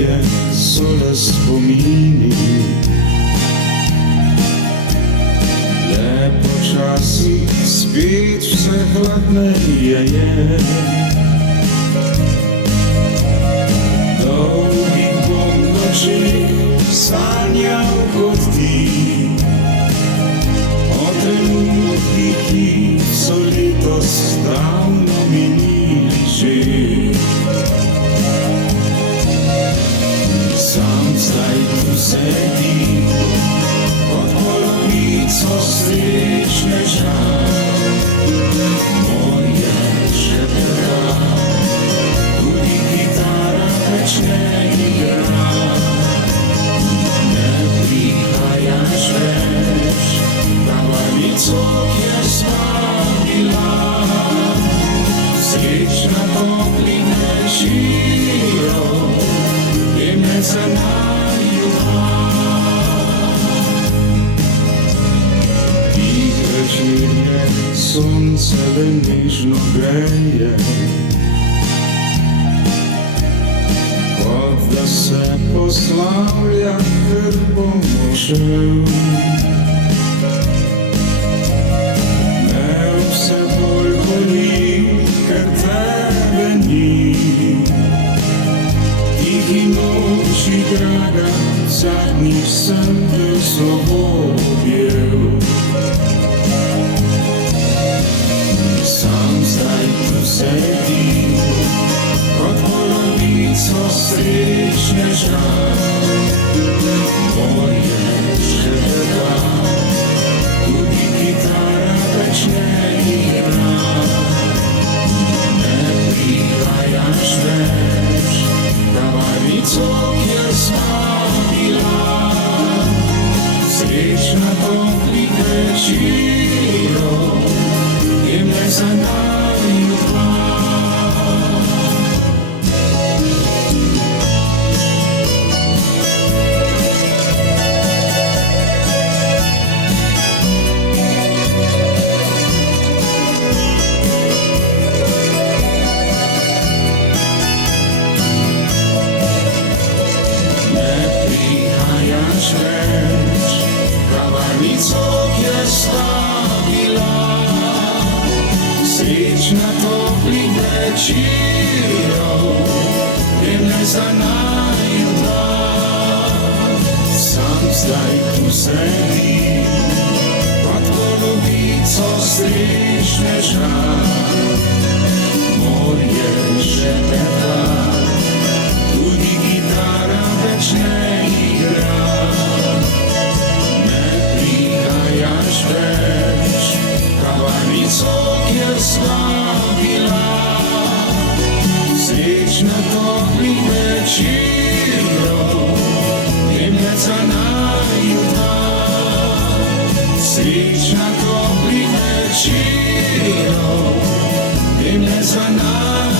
poletje so le spomini, le počasi spet vse hladneje je. Dolgih bom nočeh sanjal kot ti, o trenutkih, ki so letos davno minili že. Sam zdaj tu sedim pod polovico srečneža, moje še teda, tudi kitara več ne igra. Ne prihajaš več na varnico, kjer sva bila, srečna toplih večerov, temne za naju dva. Tih večerje sonce le nežno greje, kot da se poslavlja, ker bomo šel. Me vse bolj boli, ker tebe ni. Tihi noči, draga, zadnjih sem te osvobodil. Sam zdaj tu sedim kot polovico srečneža, moje še teda, tudi kitara več ne igra. Ne prihajaš več na varnico, kjer sva bila, srečna toplih večerov, temne za naju dva. Več na varnico, kjer sva bila, srečna toplih večerov, temne za naju dva. Sam zdaj tu sedim pod polovico srečneža, morje še teda, tudi kitara več ne igra. Več na varnico, kjer sva bila, srečna toplih večerov, temne za naju dva. Srečna toplih večerov, temne za naju dva.